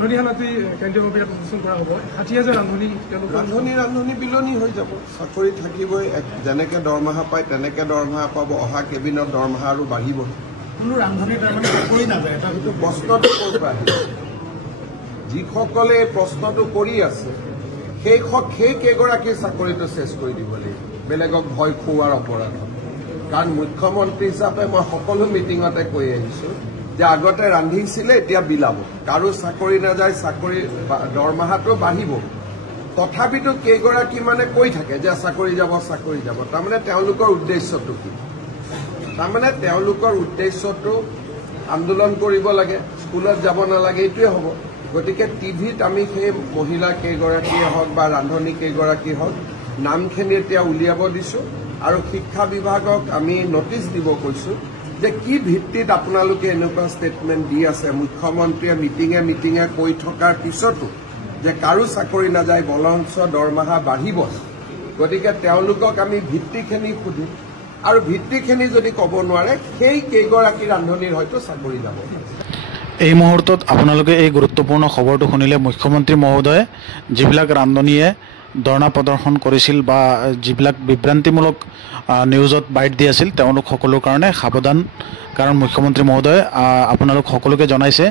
ৰান্ধনীশালাতে কেন্দ্ৰীয় মন্ত্ৰীয়ে প্ৰদৰ্শন কৰা হ'ব 60,000 ৰান্ধনী বিলনি হৈ যাব চাকৰি থাকিবই যেনেকৈ দৰমহা পায় তেনেকৈ দৰমহা পাব অহা কেবিনত দৰমহা আৰু বাঢ়িব কোনো ৰান্ধনী তাৰমানে চাকৰি নাপায় এটা প্ৰশ্নটো ক'ৰ পৰা আহিব যিসকলে এই প্ৰশ্নটো কৰি আছে সেই কেইগৰাকীৰ চাকৰিটো চেছ কৰি দিব লাগিব বেলেগক ভয় খুওৱাৰ অপৰাধ কাৰণ মুখ্যমন্ত্ৰী হিচাপে মই সকলো মিটিঙতে কৈ আহিছোঁ যে আগতে ৰান্ধিছিলে এতিয়া বিলাব কাৰো চাকৰি নাযায় চাকৰি দৰমহাটো বাঢ়িব তথাপিতো কেইগৰাকী মানে কৈ থাকে যে চাকৰি যাব তাৰমানে তেওঁলোকৰ উদ্দেশ্যটো কি তাৰমানে তেওঁলোকৰ উদ্দেশ্যটো আন্দোলন কৰিব লাগে স্কুলত যাব নালাগে এইটোৱে হ'ব গতিকে টিভিত আমি সেই মহিলা কেইগৰাকীয়ে হওক বা ৰান্ধনী কেইগৰাকী হওক নামখিনি এতিয়া উলিয়াব দিছোঁ আৰু শিক্ষা বিভাগক আমি নটিচ দিব কৈছোঁ যে কি ভিত্তিত আপোনালোকে এনেকুৱা ষ্টেটমেণ্ট দি আছে মুখ্যমন্ত্ৰীয়ে মিটিঙে কৈ থকাৰ পিছতো যে কাৰো চাকৰি নাযায় বৰঞ্চ দৰমহা বাঢ়িব গতিকে তেওঁলোকক আমি ভিত্তিখিনি সুধিম আৰু ভিত্তিখিনি যদি ক'ব নোৱাৰে সেই কেইগৰাকী ৰান্ধনীৰ হয়তো চাকৰি যাব এই মুহূৰ্তত আপোনালোকে এই গুৰুত্বপূৰ্ণ খবৰটো শুনিলে মুখ্যমন্ত্ৰী মহোদয়ে যিবিলাক ৰান্ধনীয়ে ধৰ্ণা প্ৰদৰ্শন কৰিছিল বা যিবিলাক বিভ্ৰান্তিমূলক নিউজত বাইট দি আছিল তেওঁলোক সকলোৰ কাৰণে সাৱধান কাৰণ মুখ্যমন্ত্ৰী মহোদয়ে আপোনালোক সকলোকে জনাইছে